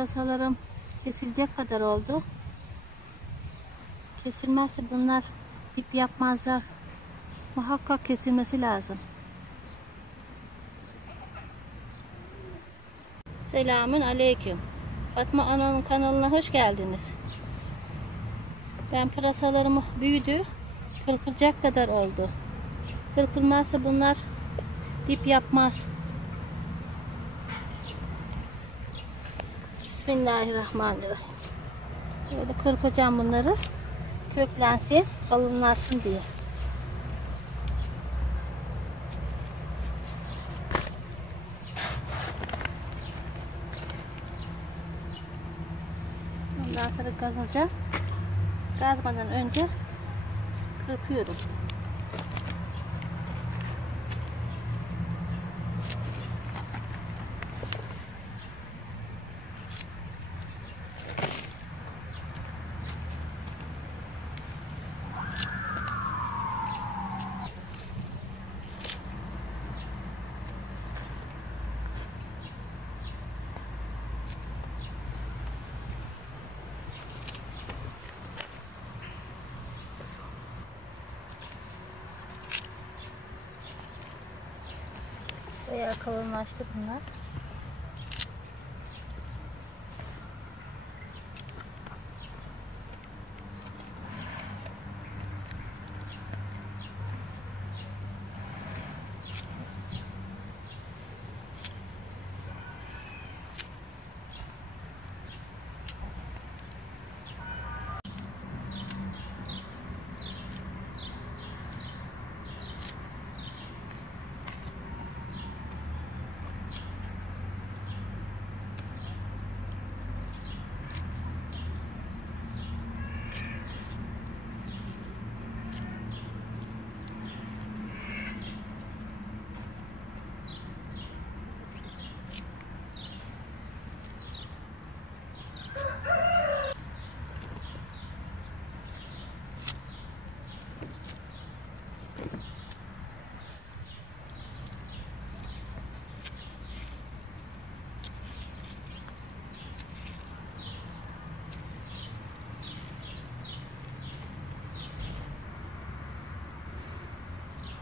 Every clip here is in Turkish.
pırasalarım kesilecek kadar oldu. Kesilmezse bunlar dip yapmazlar. Muhakkak kesilmesi lazım. Selamun aleyküm. Fatma Ana'nın kanalına hoş geldiniz. Ben pırasalarım büyüdü. Kırpılacak kadar oldu. Kırpılmazsa bunlar dip yapmaz. Bismillahirrahmanirrahim. Böyle kırpacağım bunları. Köklensin, kalınlaşsın diye. Ondan sonra kazacağım. Kazmadan önce kırpıyorum. Bayağı kalınlaştı bunlar.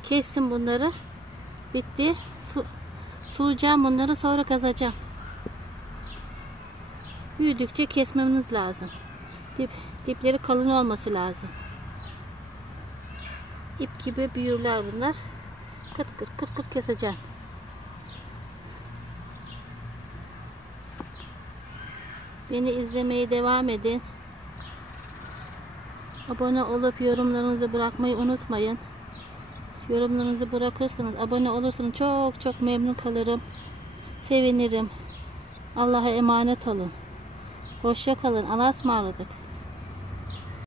Kestim bunları. Bitti. Sulayacağım bunları, sonra kazacağım. Büyüdükçe kesmemiz lazım. Dipleri kalın olması lazım. İp gibi büyürler bunlar. Kırt kırt keseceğim. Beni izlemeye devam edin. Abone olup yorumlarınızı bırakmayı unutmayın. Yorumlarınızı bırakırsanız, abone olursanız çok çok memnun kalırım. Sevinirim. Allah'a emanet olun. Hoşça kalın. Allah'a ısmarladık.